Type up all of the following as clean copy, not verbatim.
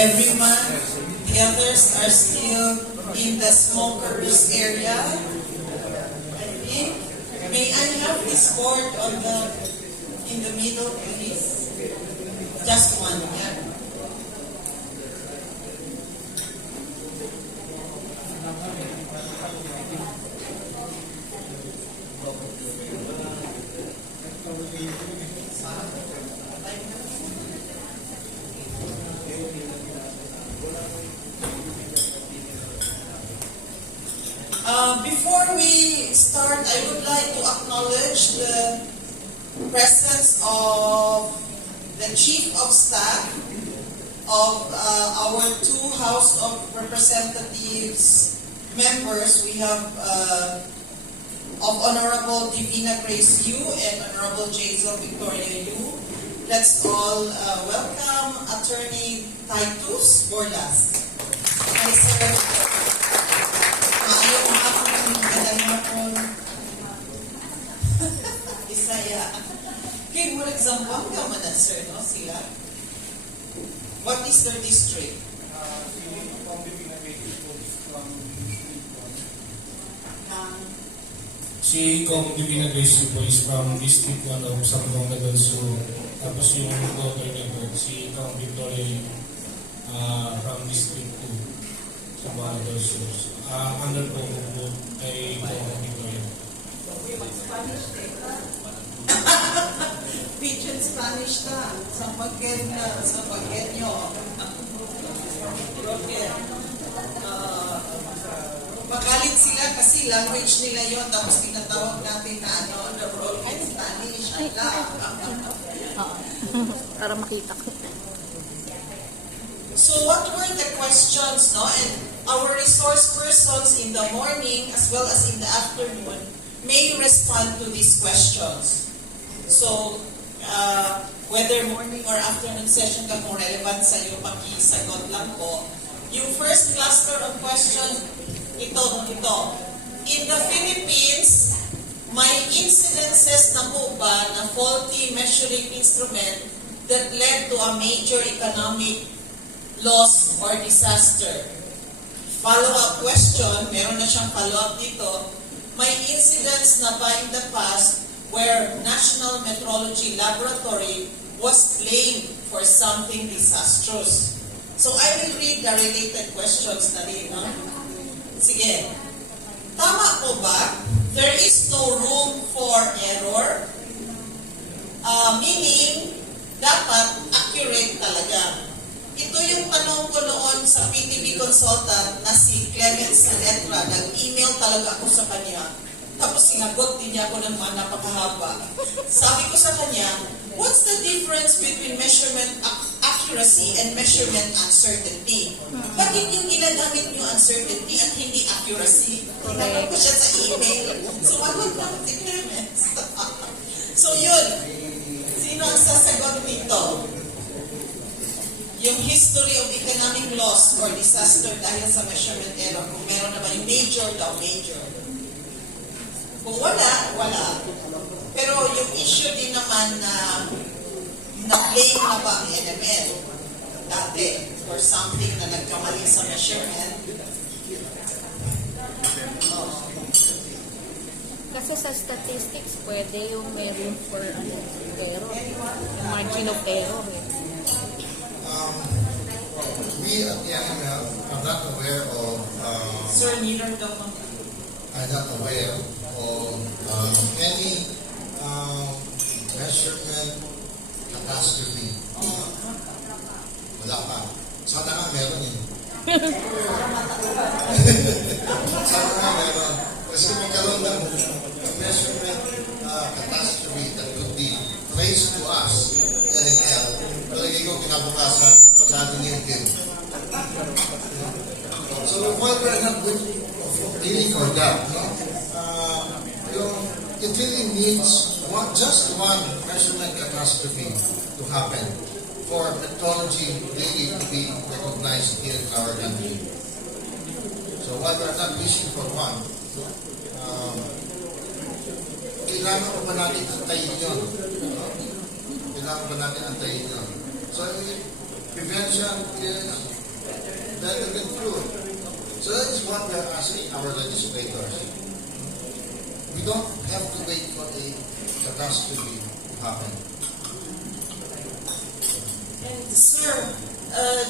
every month. The others are still in the smokers area. I think. May I have this board in the middle, please? Just one, yeah. Before we start, I would like to acknowledge the presence of the Chief of Staff of our two House of Representatives members. We have of Honorable Divina Grace Yu and Honorable Jaisal Victoria Yu. Let's all welcome Attorney Titus Borlas. Hi, sir. Maayong hapon, magandang hapon. Isaya. Okay, for example, ka man na, sir, no? Sila. What is their district? Si Kong Divina Grace po is from District 1 of Samdong del Sur. Tapos yung daughter niya po, si Kong Victoria from District 2 sa Bahala del Sur. Under po kay Kong Victoria. Pidgin Spanish ka. Sa paggenyo. Magalit sila kasi language nila yon, tapos tinatawag natin na the broken Spanish. Para makita ko. So what were the questions, no? And our resource persons in the morning as well as in the afternoon may respond to these questions. So whether morning or afternoon session ka kung relevant sa iyo, pakisagot lang po. Yung first cluster of questions, ito. In the Philippines, may incidences na po ba na faulty measuring instrument that led to a major economic loss or disaster? Follow-up question, meron na siyang follow-up dito. May incidents na ba in the past where National Metrology Laboratory was blamed for something disastrous? So I will read the related questions na rin, no? Sige. Tama po ba? There is no room for error? Meaning, dapat accurate talaga. Ito yung tanong ko noon sa PTV consultant na si Clement Saletra. Nag-email talaga ako sa kanya. Tapos sinagot din niya ako ng mga napakahaba. Sabi ko sa kanya, what's the difference between measurement accuracy and measurement uncertainty? Bakit yung ginagamit yung uncertainty at hindi accuracy? Tinanong ko siya sa email. So, ano lang difference? So, yun. Sino ang sasagot dito? Yung history of economic loss or disaster dahil sa measurement error. Kung meron na ba yung major daw, major. Kung wala. Pero yung issue din naman na na-blame na ba ang NML dati for something na nagkamali sa measurement. Kasi sa statistics, pwede yung may room for error. Yung margin of error. We at the NML are not aware of Sir, neither daw kami. are not aware of any measurement catastrophe. Wala pa. Sana nga meron eh. Sana nga meron. Kasi magkaroon ng measurement catastrophe that could be traced to us, NML. Palagay ko kinabukasan, pagkado niya din. So while we're not really for that, no? It really needs just one measurement catastrophe to happen for metrology really to be recognized in our country. So while we're not wishing for one, kailangan pa natin antayin yun. Kailangan pa natin antayin yun. So prevention is better than cure. So that is what we are asking our legislators. We don't have to wait for a catastrophe to happen. And sir,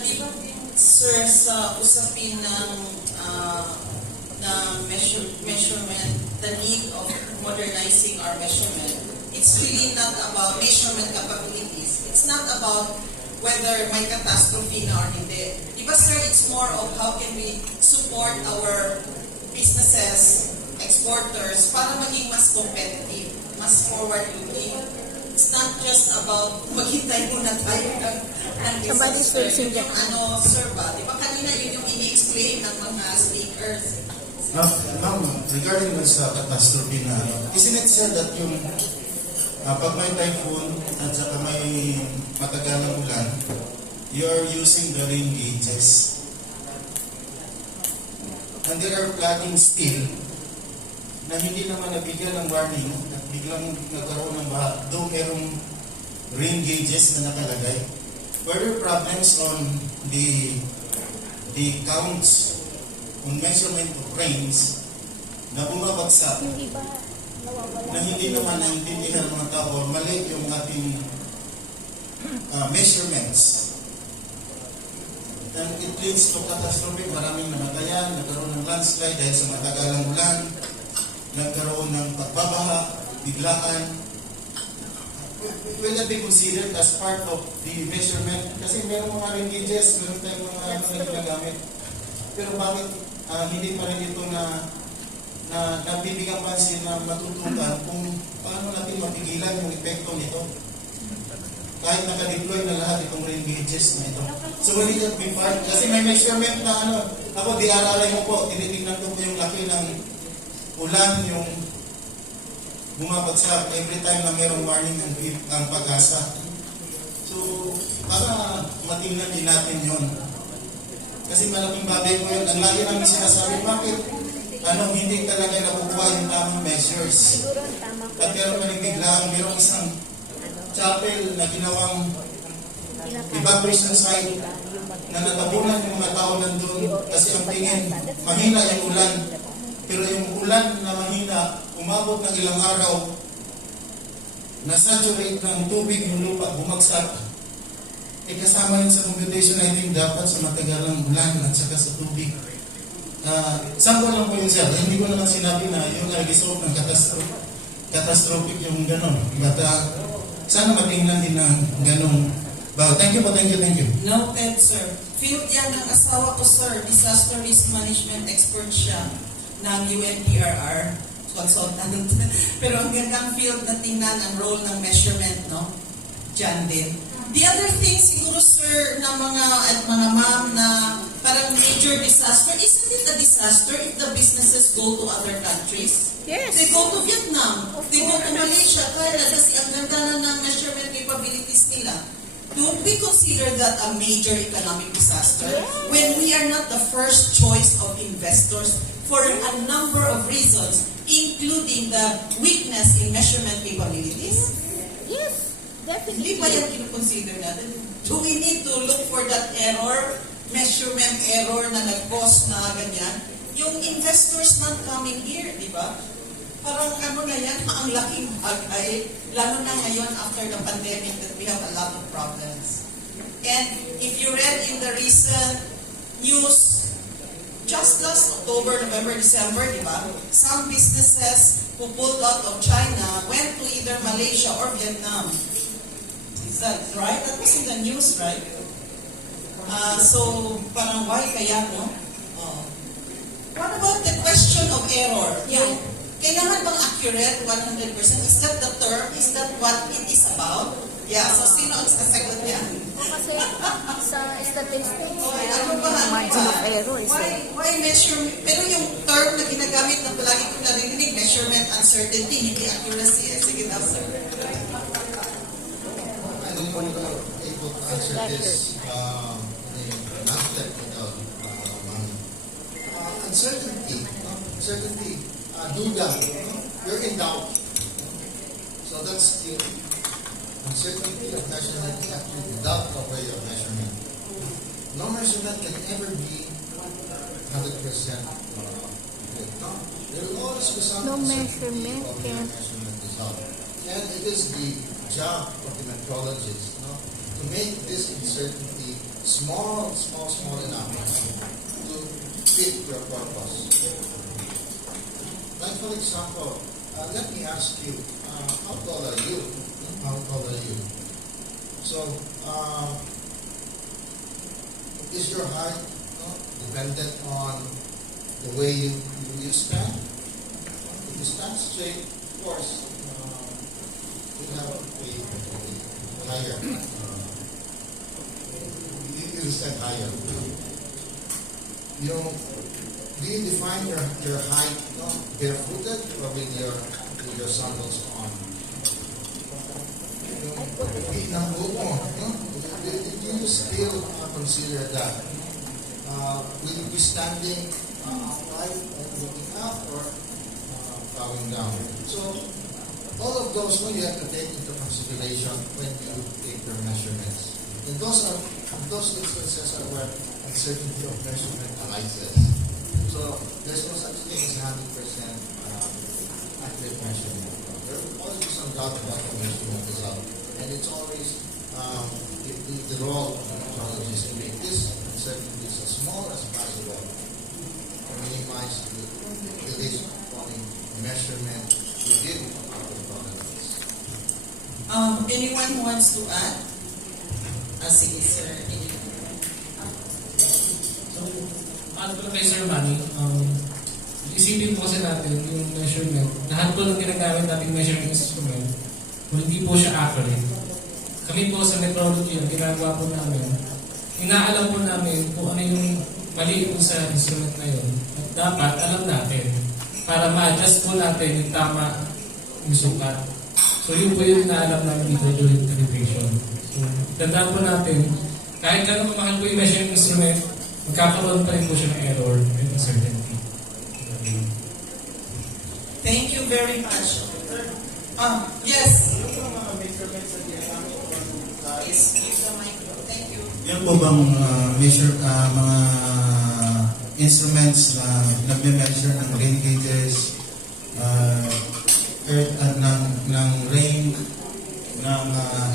di ba sir sa usapin ng measurement, the need of modernizing our measurement, it's really not about measurement capabilities. It's not about whether may catastrophe na or hindi. Di ba sir, it's more of how can we support our businesses, exporters, para maging mas competitive, mas forward-looking. It's not just about maghintay muna tayo ng Somebody's facing the sir ba? Di ba kanina yun yung ini-explain ng mga speakers? Ma'am, regarding sa catastrophe na, isn't it said that yung pag may typhoon at saka may matagalang ulan, you're using the rain gauges. And they are planning still na hindi naman nabigyan ng warning at biglang nagkaroon ng baha. Though merong rain gauges na nakalagay. Further problems on the counts on measurement of rains na bumabagsak Hindi ba nawawala? na hindi naman naintindihan ng mga tao, mali yung ating measurements. And it leads to catastrophe, maraming namatayan, nagkaroon ng landslide dahil sa matagalang ulan, nagkaroon ng pagbabaha, biglaan. Will that be considered as part of the measurement? Kasi meron mga rain gauges, meron tayong mga na ginagamit. Pero bakit hindi pa rin ito na nabibigang pansin na matutukan kung paano natin mapigilan yung epekto nito? Kahit naka-deploy na lahat itong rain gauges na ito. So will it be part? Kasi may measurement na ako di-aralay mo po, tinitingnan ko yung laki ng ulan, yung bumabagsak every time na mayroong warning ang pag-asa. So, para matingnan din natin yun. Kasi malaking bagay po yun. Ang lagi namin sinasabi, bakit hindi talaga nakukuha yung tamang measures? At meron maling biglaan, merong isang chapel na ginawang evacuation site na natabunan yung mga tao nandun kasi ang tingin, mahina yung ulan. Pero yung ulan na mahina, umabot ng ilang araw, na-saturate ng tubig yung lupa, bumagsak. Kasama yun sa computation, I think dapat sa matagalang ulan at saka sa tubig. Sample lang po yun sir. Hindi ko naman sinabi na yung result ng catastrophic yung gano'n. But sana matingnan din ng gano'ng bago. Thank you po, thank you. Noted, sir. Field yan ng asawa ko, sir. Disaster risk management expert siya ng UNPRR consultant. Pero ang gandang field na tingnan ang role ng measurement, no? Diyan din. The other thing siguro, sir, na mga ma'am na parang major disaster, isn't it a disaster if the businesses go to other countries? Yes. They go to Vietnam, they go to Malaysia, kaya kasi ang ganda na ng measurement capabilities nila. Don't we consider that a major economic disaster when we are not the first choice of investors for a number of reasons, including the weakness in measurement capabilities? Yes, Hindi definitely. ba yan kinoconsider natin? Do we need to look for that error, measurement error na nag-cause na ganyan? Yung investors not coming here, di ba? Parang na yan, ang laking bagay, lalo na ngayon after the pandemic that we have a lot of problems. And if you read in the recent news, just last October, November, December, di ba? Some businesses who pulled out of China went to either Malaysia or Vietnam. Is that right? That was in the news, right? So, parang why kaya, no? Oh. What about the question of error? Yung, kailangan bang accurate 100%? Is that the term? Is that what it is about? Yeah, so sino ang sasagot niya? Kasi sa statistics, Ano ba? margin of error is Why measurement? Pero yung term na ginagamit na palagi ko narinig, measurement uncertainty, hindi accuracy. Sige daw, sir. I don't want to be able to answer this not technical uncertainty. Duda. You're in doubt. So that's the uncertainty of measurement is actually the doubt of way of measurement. no measurement can ever be 100% good. No, there will always be some No uncertainty measurement of can- the measurement result. And it is the job of the metrologist, no, to make this uncertainty small enough to fit your purpose. Like for example, let me ask you, how tall are you? How tall are you? So, is your height dependent on the way you stand? If you stand straight, of course, you have a higher. You stand higher. Do you define your height barefooted or with your sandals on? Do you still consider that? Will you be standing upright and looking up or bowing down? So all of those you have to take into consideration when you take your measurements. And those instances are where uncertainty of measurement arises. So there's no such thing as 100% accurate measurement. There will always be some doubt about the measurement result. And it's always the role of the metrologist to make this uncertainties as small as possible to minimize the risk of falling measurement within our tolerance. Anyone who wants to add? Sige, sir. Ano pala kay Sir Manny, isipin po kasi natin yung measurement. Lahat po ng ginagamit nating measurement instrument, kung hindi po siya accurate. Kami po sa metrology, ang ginagawa po namin, inaalam po namin kung ano yung mali po sa instrument na yun. At dapat alam natin para ma-adjust po natin yung tama yung sukat. So yun po yung inaalam namin dito during calibration. So tandaan po natin, kahit gano'n kumahal po yung measuring instrument, magkakaroon pa rin po siya ng error and uncertainty. Thank you very much. Yes. Please give the mic. Thank you. Yan po bang mga instruments na nagme-measure ng rain gauges, ng rain, ng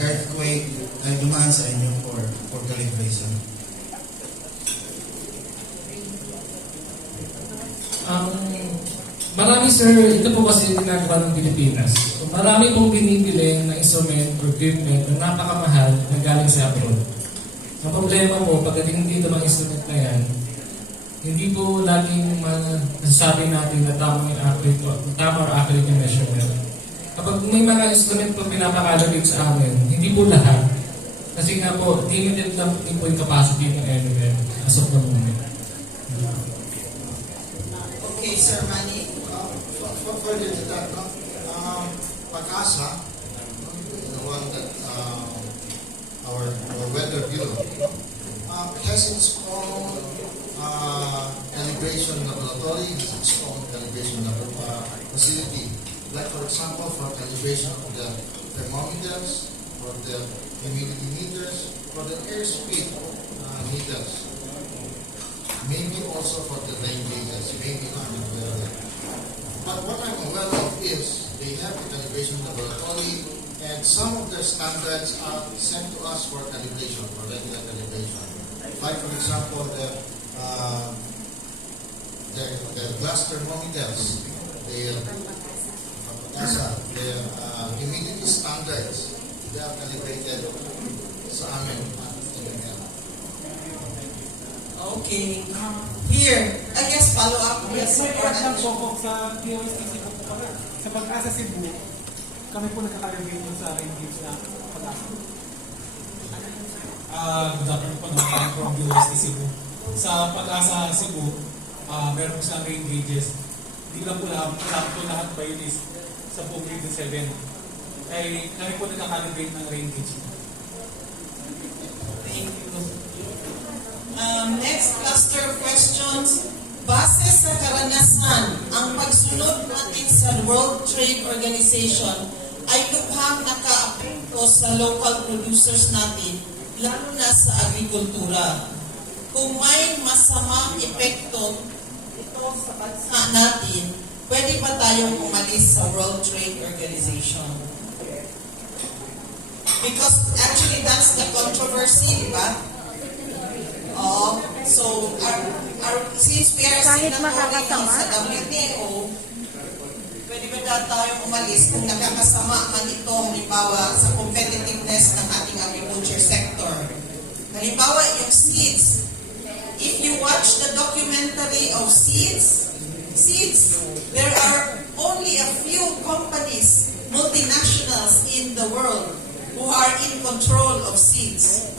earthquake, ay dumaan sa inyo for calibration? Marami sir, ito po kasi ginagawa ng Pilipinas. So, marami pong binibili na instrument or equipment na napakamahal na galing sa abroad. Ang problema po, pagdating dito mga instrument na yan, hindi po laging masasabi natin na tama or accurate yung measurement. Kapag may mga instrument po pinapakalagay sa amin, hindi po lahat. Kasi nga po, limited lang po yung capacity ng NFM as of the moment. Okay, Sir Manny. Further to that, Pag-asa, the one that our weather bureau has its own calibration laboratory, its own calibration facility. Like for example, for calibration of the thermometers, for the humidity meters, for the airspeed meters, maybe also for the rain gauges, maybe not aware of that. But what I'm aware of is they have a calibration laboratory and some of their standards are sent to us for calibration, for regular calibration. Like for example, the glass thermometers, their humidity standards, they are calibrated sa amin. Okay. Here, I guess follow up. Yes, Yes, may part lang po sa DOSTC po pala. Sa Pag-asa Cebu, kami po nagkakalibate yung sa rain gauge na Pag-asa. Good afternoon po naman from DOST Cebu. Sa Pag-asa Cebu, meron po silang rain gauges. Hindi lang po lahat ba yun is sa po grade 7. Ay kami po nagkakalibrate ng rain gauge. Thank you. Next cluster of questions. Base sa karanasan, ang pagsunod natin sa World Trade Organization ay lubhang nakaapekto sa local producers natin, lalo na sa agrikultura. kung may masamang epekto ito sa bansa natin, pwede ba tayong umalis sa World Trade Organization? Because actually that's the controversy, di ba? So since we are Kahit signatory makakasama. sa WTO, pwede ba tayong umalis kung nakakasama man ito, halimbawa, sa competitiveness ng ating agriculture sector? Halimbawa, yung seeds. If you watch the documentary of seeds, there are only a few companies, multinationals in the world who are in control of seeds.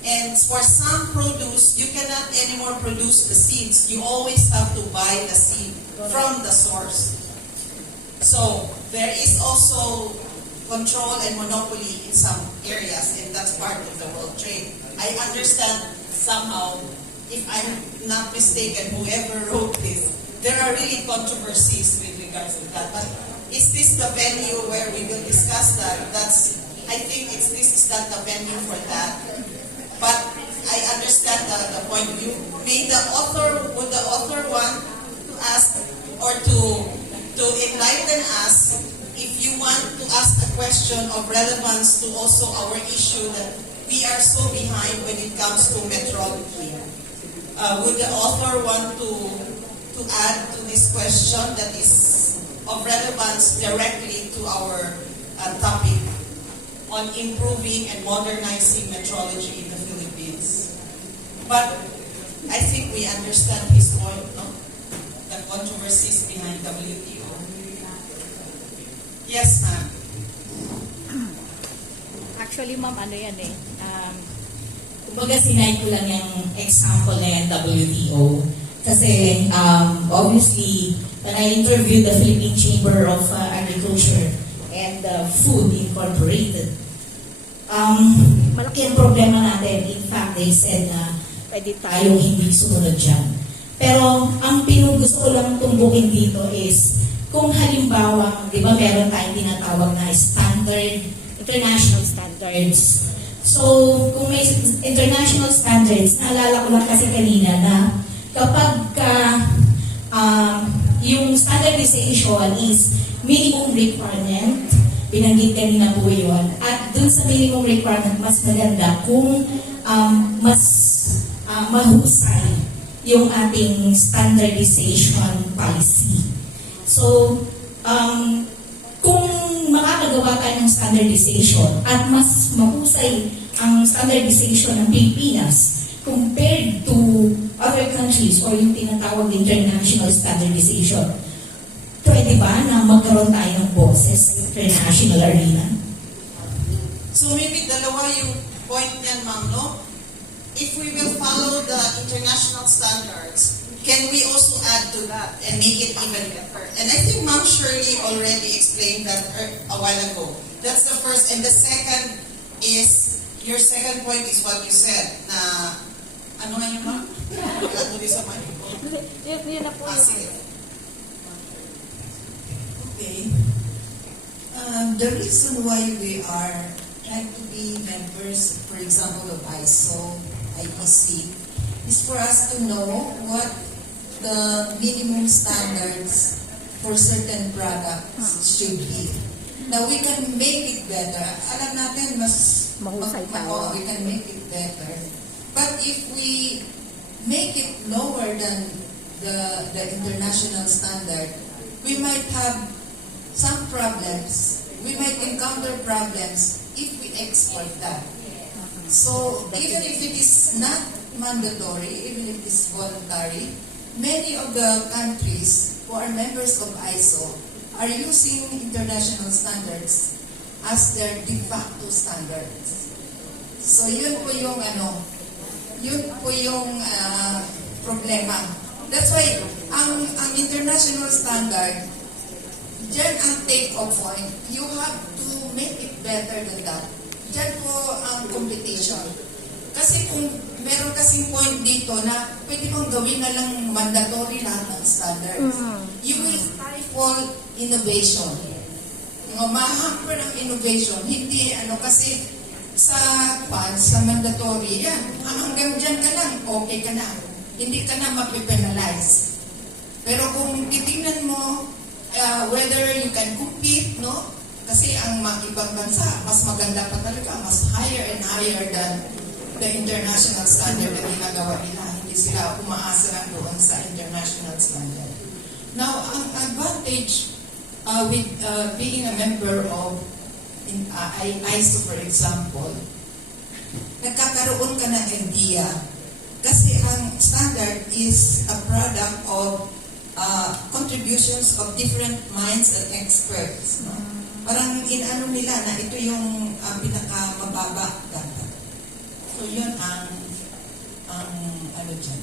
And for some produce, you cannot anymore produce the seeds. You always have to buy the seed from the source. So there is also control and monopoly in some areas, and that's part of the world trade. I understand somehow, if I'm not mistaken, whoever wrote this, there are really controversies with regards to that. But is this the venue where we will discuss that? I think this is not the venue for that. But I understand the point of view. Would the author want to ask or to enlighten us if you want to ask a question of relevance to also our issue that we are so behind when it comes to metrology? Would the author want to add to this question that is of relevance directly to our topic on improving and modernizing metrology in the Philippines? But I think we understand his point, no? The controversies behind WTO. Yes, ma'am. Actually, ma'am, ano yan eh. Kumbaga sinay ko lang yung example na yung WTO. Kasi obviously, when I interviewed the Philippine Chamber of Agriculture and Food Incorporated, malaki ang problema natin. In fact, they said na pwede tayong hindi sumunod dyan. Pero ang gusto ko lang tumbukin dito is, kung halimbawa, di ba meron tayong tinatawag na standard, international standards. So, kung may international standards, naalala ko lang kasi kanina na kapag yung standardization is minimum requirement, binanggit kanina po yun, at dun sa minimum requirement, mas maganda kung mas mahusay yung ating standardization policy. So, kung makakagawa tayo ng standardization at mas mahusay ang standardization ng Pilipinas compared to other countries or yung tinatawag international standardization, pwede ba na magkaroon tayo ng boses sa international arena? So maybe dalawa yung point niyan, ma'am, no? If we will follow the international standards, can we also add to that and make it even better? And I think Ma'am Shirley already explained that a while ago. That's the first. And the second is, your second point is what you said, na, ano nga yun, ma'am? Wala mo din sa mic. Yun na po. Sige. Okay. The reason why we are trying to be members, for example, of ISO, IEC, is for us to know what the minimum standards for certain products should be. Now, we can make it better. Alam natin, mas mahusay tayo. we can make it better. But if we make it lower than the international standard, we might have some problems. We might encounter problems if we export that. So, even if it is not mandatory, even if it is voluntary, many of the countries who are members of ISO are using international standards as their de facto standards. So yun po yung problema. That's why ang international standard, dyan ang take-off point. You have to make it better than that. Dyan po ang competition. Kasi kung meron kasing point dito na pwede mong gawin na lang mandatory lahat ng standards, you will stifle innovation. Mahamper ang innovation. Hindi, kasi sa mandatory, yan. Hanggang dyan ka lang, okay ka na. Hindi ka na mapipenalize. Pero kung titingnan mo, whether you can compete, no? Kasi ang mga ibang bansa, mas maganda pa talaga, mas higher and higher than the international standard na ginagawa nila. Hindi sila umaasa lang doon sa international standard. Now, ang advantage with being a member of ISO, for example, nagkakaroon ka ng idea. Kasi ang standard is a product of contributions of different minds and experts. No? Parang inano nila na ito yung pinakamababa dapat. So yun ang ano dyan.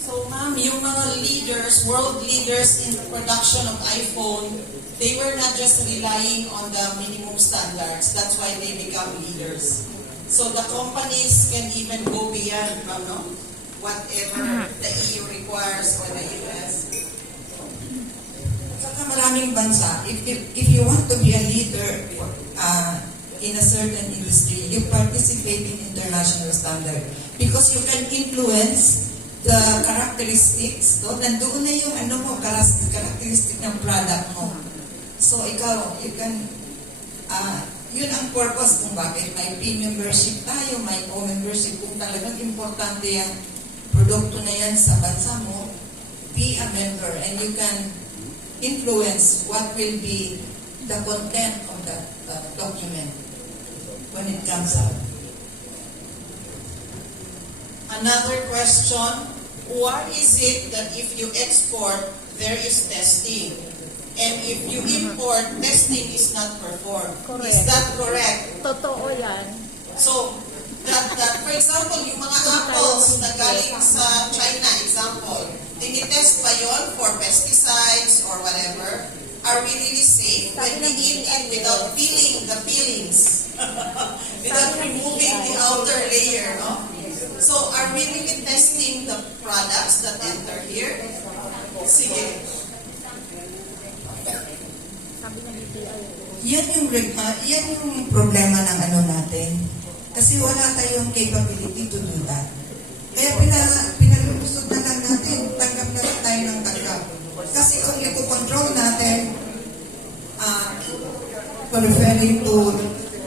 So ma'am, yung mga leaders, world leaders in the production of iPhone, they were not just relying on the minimum standards. That's why they become leaders. So the companies can even go beyond, whatever the EU requires or the US. Saka maraming bansa, if you want to be a leader in a certain industry, you participate in international standard because you can influence the characteristics. So, nandoon na yung characteristic ng product mo. So, ikaw, you can, yun ang purpose kung bakit may P-membership tayo, may O-membership. Kung talagang importante yung produkto na yan sa bansa mo, be a member and you can influence what will be the content of that document when it comes out. Another question, why is it that if you export, there is testing? And if you import, testing is not performed. Correct. Is that correct? Totoo yan. So, that for example, yung mga apples na galing sa China, example, tinitest ba yun for pesticides or whatever? Are we really safe when we eat it without peeling the peelings? Without removing the outer layer, no? So, are we really testing the products that enter here? Sige. Yan yung problema ng ano natin. Kasi wala tayong capability to do that. Kaya pinalulusot na lang natin. Tanggap na lang tayo ng tanggap. Kasi kung ito-control natin, referring to,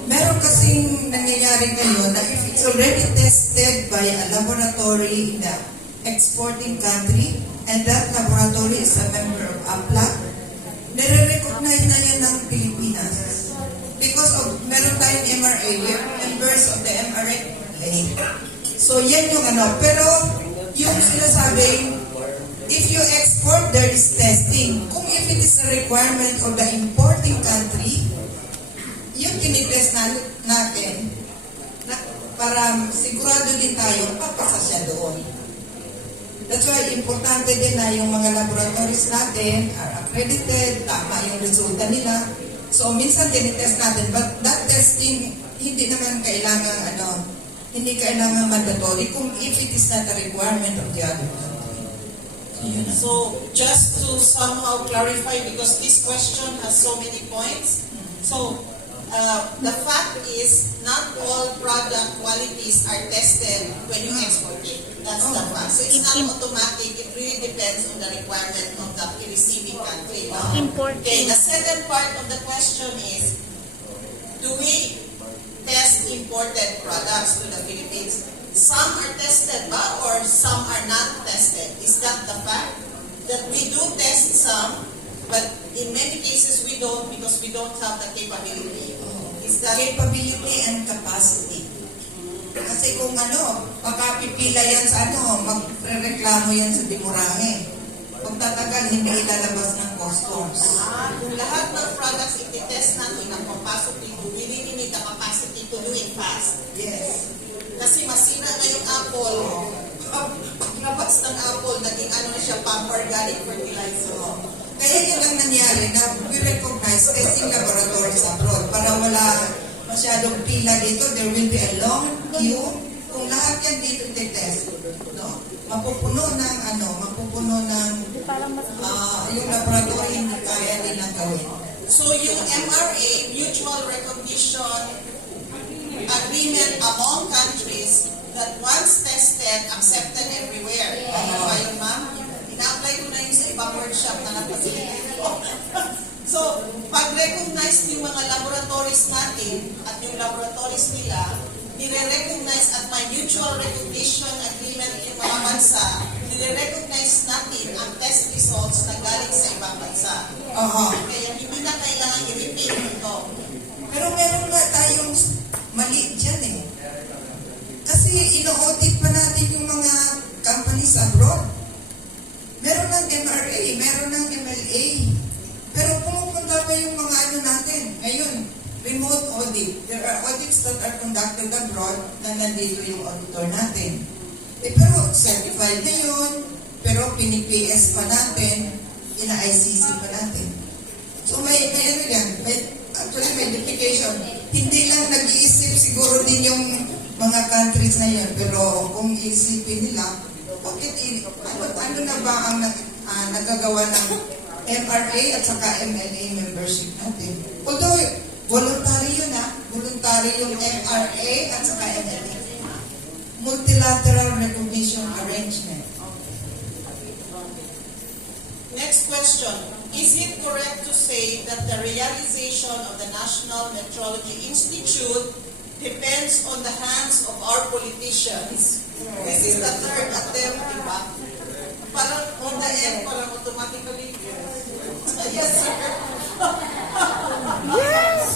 meron kasing nangyayari ngayon na if it's already tested by a laboratory in the exporting country, and that laboratory is a member of APLA, nire-recognize na yan ng Pilipinas. Because of, meron tayong MRA, we're members of the MRA. So yan yung ano. Pero yung sinasabi, if you export, there is testing. Kung if it is a requirement of the importing country, yung tinitest natin, para sigurado din tayo, papasa siya doon. That's why importante din na yung mga laboratories natin are accredited, tama yung resulta nila. So minsan tinitest natin, but that testing hindi naman kailangan hindi kailangan mandatory kung if it is not a requirement of the other country. So just to somehow clarify, because this question has so many points, so the fact is not all product qualities are tested when you export it. That's the fact. So it's not automatic. It really depends on the requirement of the receiving country. No? Okay, the second part of the question is, do we test imported products to the Philippines? Some are tested ba or some are not tested? Is that the fact? That we do test some, but in many cases we don't because we don't have the capability. Is that Capability and capacity. Kasi kung pagkapipila yan sa magre-reklamo yan sa dimurangin. Pagtatagal, hindi ilalabas ng customs. Kung lahat ng products ititest natin ang capacity to, we really need the capacity to do it fast. Yes. Kasi masira na yung apple. Paglabas ng apple, naging siya, pump-organic fertilizer. Kaya yun ang nangyari na we recognize testing laboratories abroad para wala masyadong pila dito. There will be a long queue. Kung lahat yan dito i-test, no? Mapupuno ng yung laboratory hindi kaya nilang gawin. So yung MRA, mutual recognition agreement among countries that once tested, accepted everywhere. Ano ba yun, ma'am? Ina-apply ko na yun sa ibang workshop na nagpasilipin ko. So, pag-recognize yung mga laboratories natin at yung laboratories nila, nire-recognize at may mutual recognition agreement yung mga bansa, nire-recognize natin ang test results na galing sa ibang bansa. Kaya hindi na kailangan i-repeat ito. Pero meron nga tayong mali dyan eh. Kasi ino-audit pa natin yung mga companies abroad. Meron ng MRA, meron ng MLA. Pero pumupunta pa yung mga ano natin. Ngayon, remote audit. There are audits that are conducted abroad na nandito yung auditor natin. Pero certified na yun, pero pini-PS pa natin, ina-ICC pa natin. So may ano yan, actually may duplication. Hindi lang nag-iisip siguro din yung mga countries na yun, pero kung isipin nila, bakit ano na ba ang nagagawa ng MRA at saka MLA membership natin? Although, voluntary yun voluntary yung MRA at saka MLA. Multilateral recognition arrangement. Next question. Is it correct to say that the realization of the National Metrology Institute depends on the hands of our politicians? This is the third attempt, diba? Parang on the end, parang automatically, yes, sir. Yes!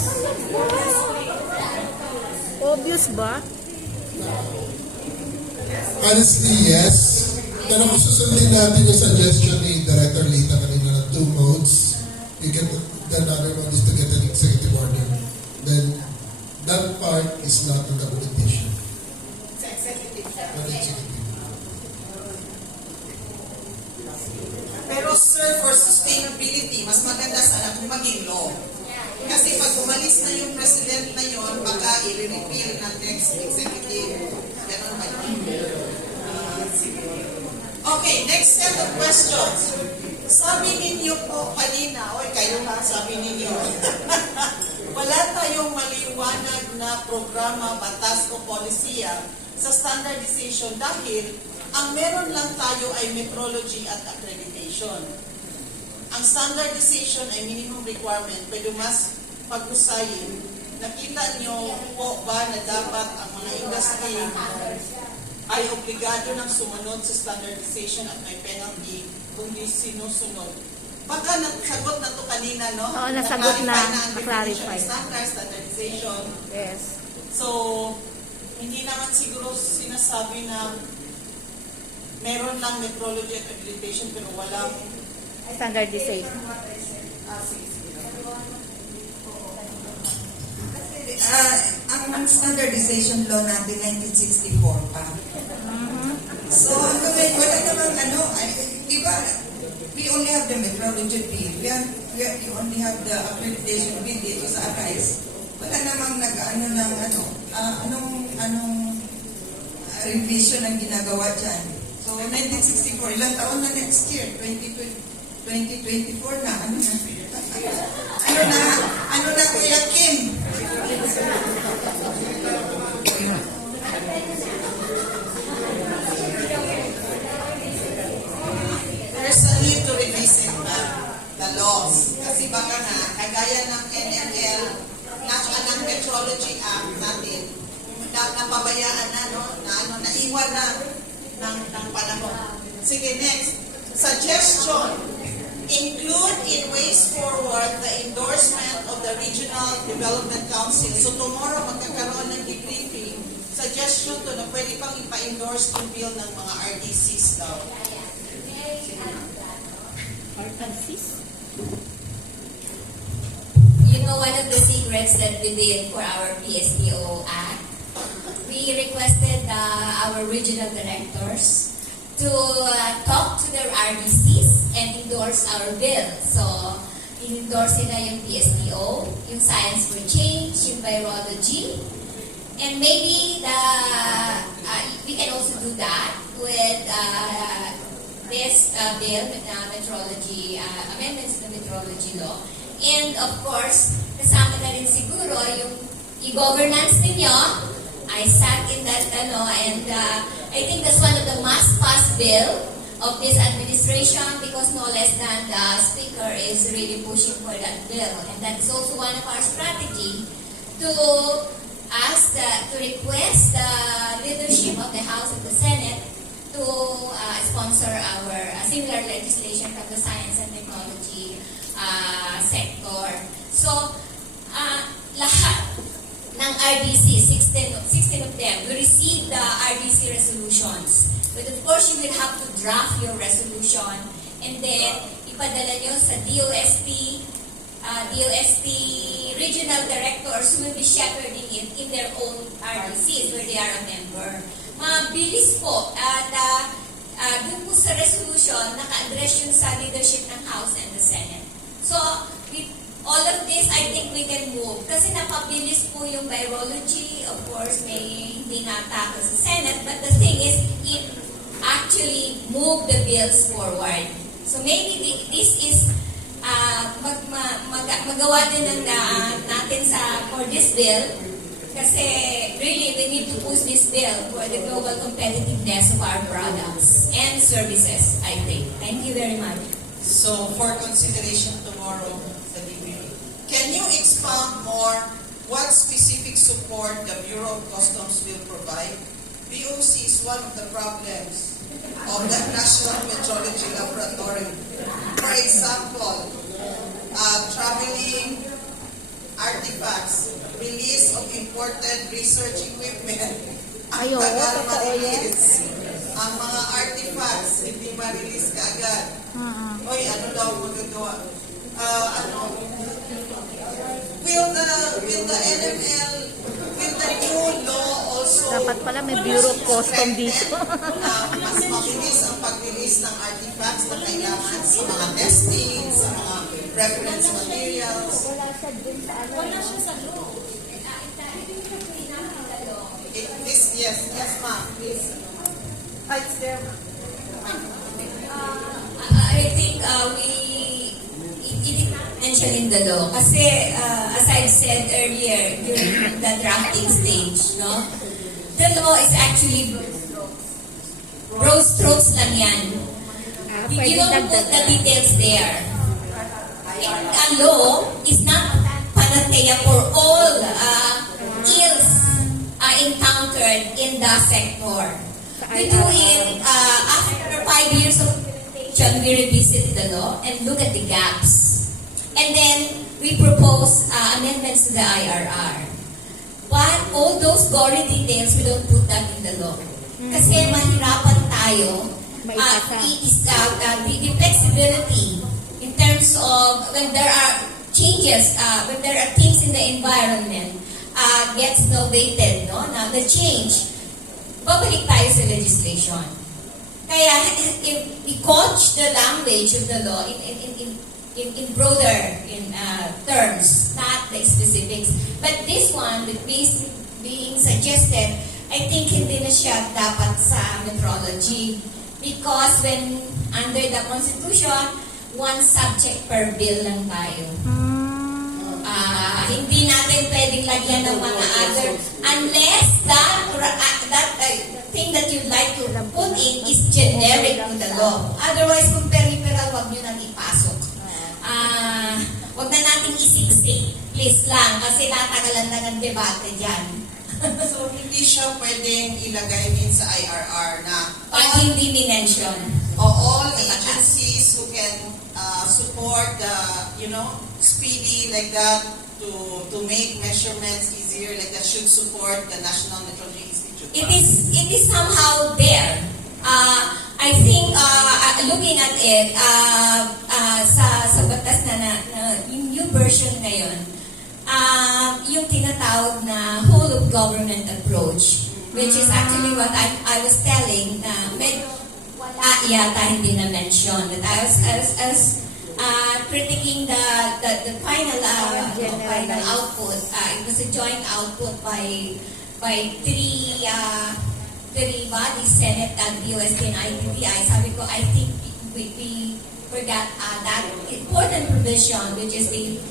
Obvious ba? Honestly, yes. Pero kung susundin natin yung suggestion ni Director Lita kanina na 2 modes, you get the other one is to get an executive order. Then, that part is not in the politician. Sa executive. Not executive. Pero sir, for sustainability, mas maganda sana kung maging law. Kasi pag umalis na yung president na yun, baka i-repeal ng next executive. Ganun ba yun? Okay, next set of questions. Sabi ninyo po kanina, kayo nga sabi ninyo, wala tayong maliwanag na programa, batas o polisiya sa standardization dahil ang meron lang tayo ay metrology at accreditation. Ang standardization ay minimum requirement, pero mas pag-usayin. Nakita nyo po ba na dapat ang mga industry ay obligado ng sumunod sa standardization at may penalty kung di sinusunod? Baka nasagot na to kanina, no? Oo, nasagot na. Clarify. Standardization. Yes. So, hindi naman siguro sinasabi na meron lang metrology at accreditation pero walang Standardization. Ang standardization law natin 1964 pa. So, wala namang di ba, we only have the metrology bill. We only have the accreditation bill dito sa ARISE. Wala namang anong revision ang ginagawa dyan. So, 1964, ilang taon na next year? 2024 na, ano na Kuya Kim? There's a need to revisit the laws. Kasi baka nga, kagaya ng NML, ng Metrology Act natin, napabayaan na, naiwan na ng panahon. Sige, next. Suggestion. Include in ways forward the endorsement of the Regional Development Council. So tomorrow magkakaroon ng debriefing. Suggestion to na pwede pang ipa-endorse yung bill ng mga RDCs daw. RDCs? You know, one of the secrets that we did for our PSTO Act, we requested our regional directors to talk to their RDCs and endorse our bill. So, in-endorse nila yung PSTO, yung Science for Change, yung Virology, and maybe we can also do that with this bill, metrology, amendments to the metrology law. And of course, kasama na rin siguro yung e-governance ninyo. I sat in that, and I think that's one of the must-pass bill of this administration because no less than the Speaker is really pushing for that bill. And that is also one of our strategy to request the leadership of the House and the Senate to sponsor our similar legislation from the science and technology sector. So, lahat ng RDC, 16 of them, we received the RDC resolutions. But of course, you will have to draft your resolution and then ipadala nyo sa DOST regional directors who will be shepherding it in their own RDCs where they are a member. Mabilis po at dun po sa resolution, naka-address yun sa leadership ng House and the Senate. So, with all of this, I think we can move. Kasi napabilis po yung virology. Of course, may hindi na-tackle sa Senate. But the thing is, it actually moved the bills forward. So maybe this is magawa din ng natin for this bill. Kasi really, we need to push this bill for the global competitiveness of our products and services, I think. Thank you very much. So, for consideration tomorrow, can you expound more what specific support the Bureau of Customs will provide? BOC is one of the problems of the National Metrology Laboratory. For example, traveling artifacts, release of imported research equipment, ang tagal ma-release. Ang mga artifacts, hindi ma-release kaagad. Oy, ano daw magagawa? Will the NML, will the new law also Dapat pala may Bureau of Custom dito. mas mabilis ang pag-release ng artifacts na kailangan sa mga testing, sa mga reference materials? Wala siya sa law. Yes, ma'am, please. It's there. I think it is mentioned in the law. Kasi, as I've said earlier, during the drafting stage, no? The law is actually broad strokes lang yan. You don't put the details there. A law is not panacea for all ills encountered in the sector. We do it after 5 years of implementation, we revisit the law and look at the gaps. And then we propose amendments to the IRR. But all those gory details, we don't put that in the law. Kasi mahirapan tayo. The flexibility in terms of when there are changes, when there are things in the environment, gets novated, no? Now, the change, babalik tayo sa legislation. Kaya, if we coach the language of the law in broader terms, not the specifics. But this one, with being suggested, I think hindi na siya dapat sa metrology. Because when, under the Constitution, one subject per bill lang tayo. Hindi natin pwedeng lagyan ng mga other unless that thing that you'd like to put in is generic to the law. Otherwise, kung peripheral, wag nyo nang ipasok. Wag na natin isiksik. Please lang, kasi natagalan na ng debate dyan. So, hindi siya pwedeng ilagay din sa IRR na pag hindi minention. All agencies who can support the, speedy like that to make measurements easier like that should support the National Metrology Institute. It is somehow there. I think looking at it sa batas na yung new version ngayon, yung tinatawag na whole of government approach, which is actually what I was telling wala yata hindi na mention that I was critiquing the final output. It was a joint output by three bodies, Senate and DOST and ITTI. Sabi ko, I think we forgot that important provision, which is the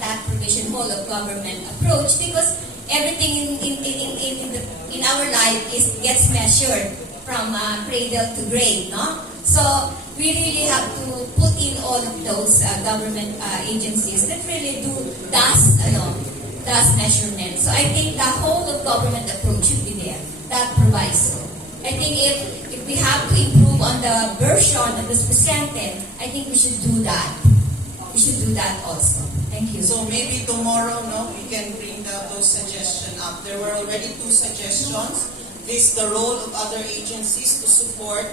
that provision whole of government approach, because everything in our life gets measured from cradle to grave, no? So we really have to put in all of those government agencies that really does measurement. So I think the whole of government approach should be there. That provides so. I think if we have to improve on the version that was presented, I think we should do that. We should do that also. Thank you. So maybe tomorrow, we can bring those suggestions up. There were already 2 suggestions. This the role of other agencies to support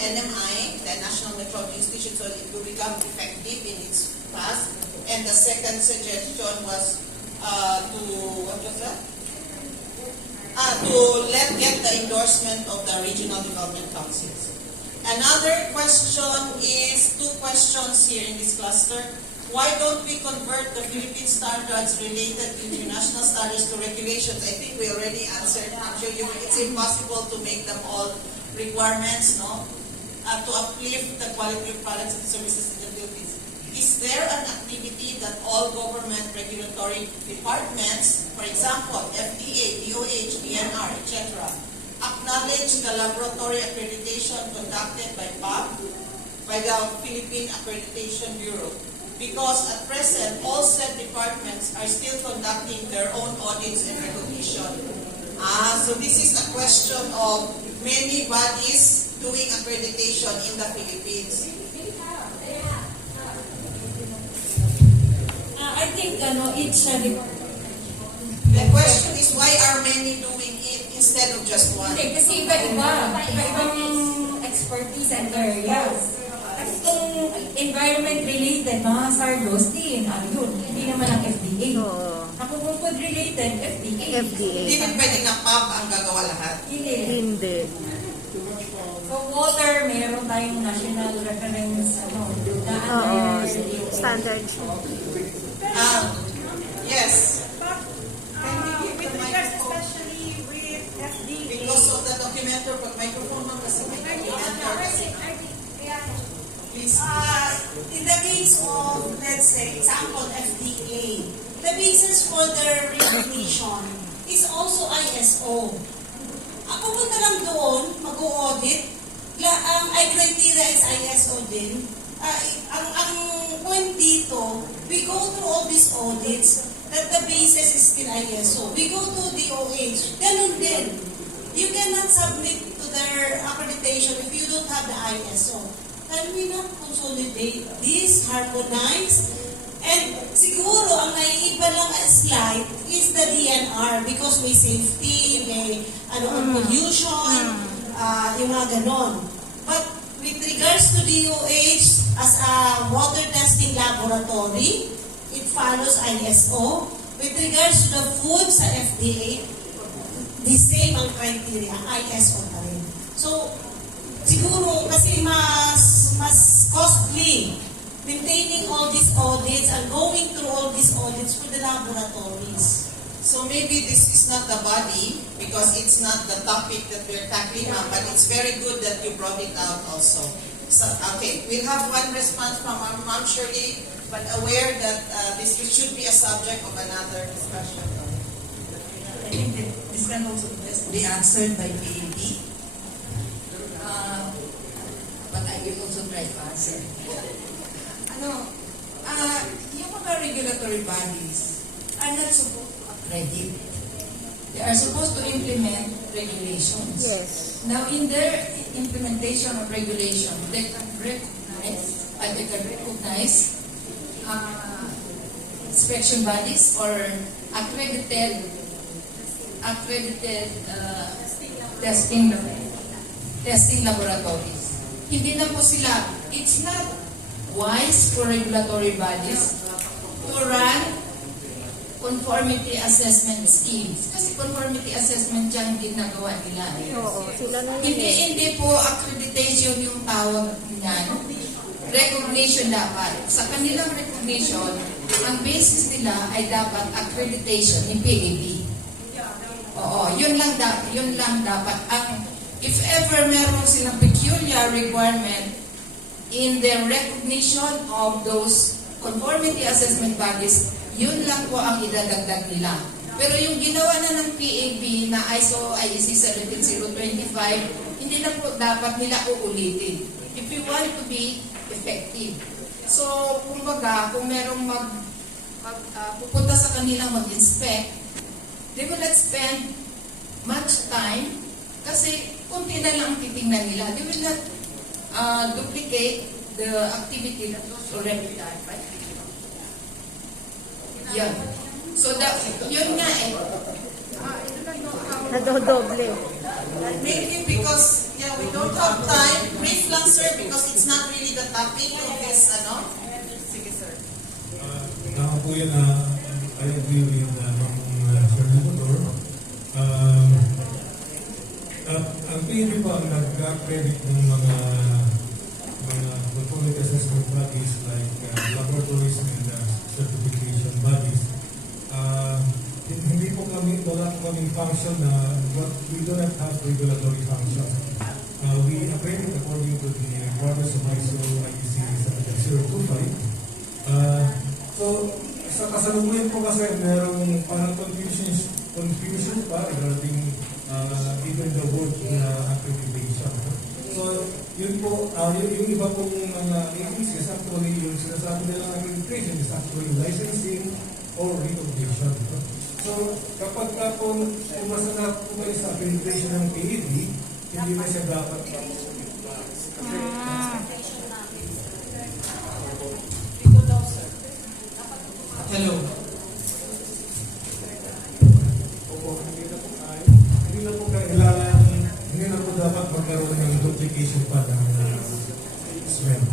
NMI, the National Metrology Institute, so it will become effective in its past. And the second suggestion was to get the endorsement of the regional development councils. Another question is 2 questions here in this cluster. Why don't we convert the Philippine standards related to international standards to regulations? I think we already answered. I'm sure it's impossible to make them all requirements, to uplift the quality of products and services in the Philippines. Is there an activity that all government regulatory departments, for example, FDA, DOH, DNR, etc., acknowledge the laboratory accreditation conducted by PAB, by the Philippine Accreditation Bureau? Because at present, all said departments are still conducting their own audits and recognition. So this is a question of many bodies doing accreditation in the Philippines. I think it's The question is, why are many doing it instead of just one? Kasi iba-ibang expertise and areas. Kasi kung environment-related, mga SARDOS, yun. Hindi naman ang FDA. Kung food-related, FDA. Hindi rin pwede na PAB ang gagawa lahat. Hindi. So water, meron tayong national reference, Standard. Yes. With regards especially with FDA. Because of the documenter, pag microphone mo kasi may documenter kasi. Please. In the case of, let's say, example, FDA, the basis for their recognition is also ISO. Ako punta lang doon, mag-audit, ang criteria is ISO din. Ang point dito, we go through all these audits that the basis is still ISO. We go to DOH, ganun din. You cannot submit to their accreditation if you don't have the ISO. Can we not consolidate this, harmonize? And siguro, ang naiiba lang slide is the DNR because may safety, may pollution, yung mga ganon. But with regards to DOH, as a water testing laboratory, it follows ISO. With regards to the food sa FDA, the same ang criteria, ISO pa rin. So, siguro kasi mas costly maintaining all these audits and going through all these audits for the laboratories. So maybe this is not the body because it's not the topic that we're tackling on, but it's very good that you brought it out also. So, okay, we'll have one response from our Ma'am Shirley, but aware that this should be a subject of another discussion. I think that this can also be answered by PAB. But I will also try to answer. Yung mga regulatory bodies are not supposed to accredit. They are supposed to implement regulations. Yes. Now, in their implementation of regulation, they can recognize inspection bodies or accredited testing laboratories. Hindi na po sila, it's not wise for regulatory bodies to run conformity assessment schemes. Kasi conformity assessment dyan hindi nagawa nila. Oo, sila na yun. Hindi po accreditation yung tawag niyan. Recognition dapat. Sa kanilang recognition, ang basis nila ay dapat accreditation ni PAB. Oo, yun lang dapat. If ever meron silang peculiar requirement in the recognition of those conformity assessment bodies, yun lang po ang idadagdag nila. Pero yung ginawa na ng PAB na ISO IEC 17025, hindi na po dapat nila uulitin if we want to be effective. So, kumbaga, kung merong pupunta sa kanila mag-inspect, they will not spend much time kasi kunti na lang ang titingnan nila. They will not duplicate the activity that was already done, right? Yeah. So, yun nga eh. Nadodoble. Maybe because, we don't have time. Brief lang, sir, because it's not really the topic of this, Sige, sir. Ako po yun, I agree with Sir Motor. Ang PAB po ang nag-credit ng mga conformity assessment bodies like laboratories and certification bodies. Hindi po wala po kaming function na we do not have regulatory function. We accredit according to the requirements of ISO IEC 17025. So, sa kasalukuyan po kasi merong parang confusion pa regarding even the word accreditation. So, yun po, yung iba pong mga agencies, actually yung sinasabi nilang accreditation is actually licensing or recognition. So, kapag ka po umasa na pumalis sa accreditation ng PAB, hindi na siya dapat. Hello. Hindi na po kailangan, hindi na po dapat magkaroon ng duplication pa ng smell.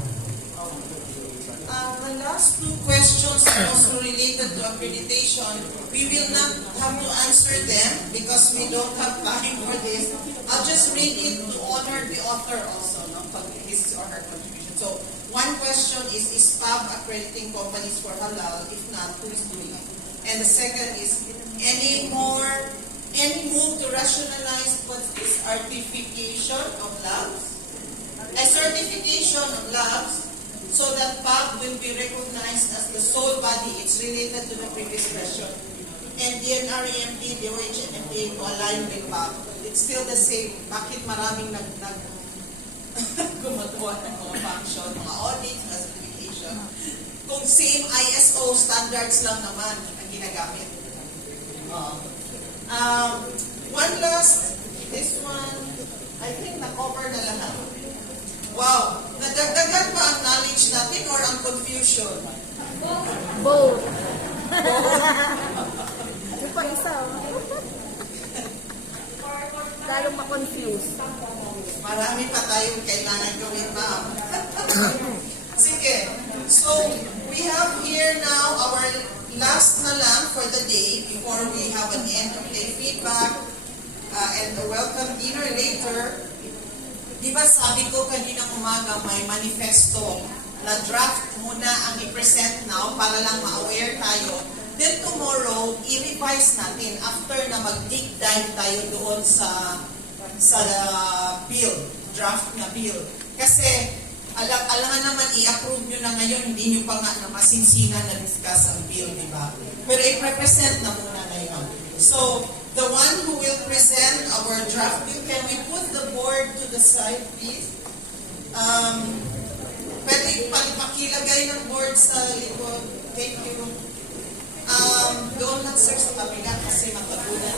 The last two questions are also related to accreditation. We will not have to answer them because we don't have time for this. I'll just read it to honor the author also, his or her contribution. So, one question is PAB accrediting companies for halal? If not, who is doing it? And the second is, any move to rationalize what's this certification of labs? A certification of labs so that PAB will be recognized as the sole body. It's related to the previous question. And DNR, EMD, DOH, and FDA to align with PAB. It's still the same. Bakit maraming gumagawa ng mga function, mga audits, mga certification? Kung same ISO standards lang naman ang ginagamit. One last, this one, I think na-cover na lahat. Wow! Nadagdagan ba ang knowledge natin or ang confusion? Both. Yung pa isa. Lalong ma-confuse. Marami pa tayong kailangan gawin, ma'am. Sige. So, we have here now our last na lang for the day before we have an end of day feedback and a welcome dinner later. Di ba sabi ko kaninang umaga may manifesto na draft muna ang i-present now para lang ma-aware tayo. Then tomorrow, i-revise natin after na mag-deep dive tayo doon sa bill, draft na bill. Kasi alangan naman i-approve nyo na ngayon, hindi nyo pa nga na masinsinan na discuss ang bill, di ba? Pero i-represent na muna ngayon. So, the one who will present our draft bill, can we put the board to the side, please? Pwede pakilagay ng board sa likod. Thank you. Doon lang sir sa kabila kasi matagulan.